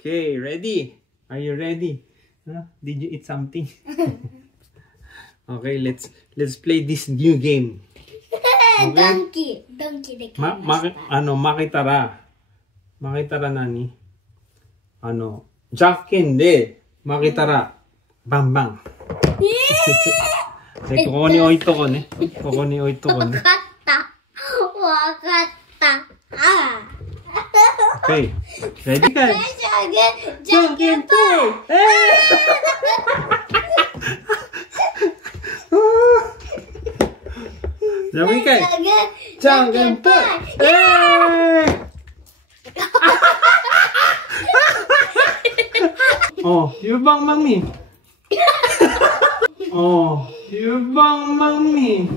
Okay, ready? Are you ready? Huh? Did you eat something? Okay, let's play this new game. Okay? Donkey de Makitara. Makitara nani? Jacken de makitara. Bang bang. で、ここに置いとこね。ここに置いとこね。わかった。Okay. Ready ka? じゃんけんぽい。じゃあもう一回。じゃんけんぽい。Oh, yubang mami. Oh, yubang mami.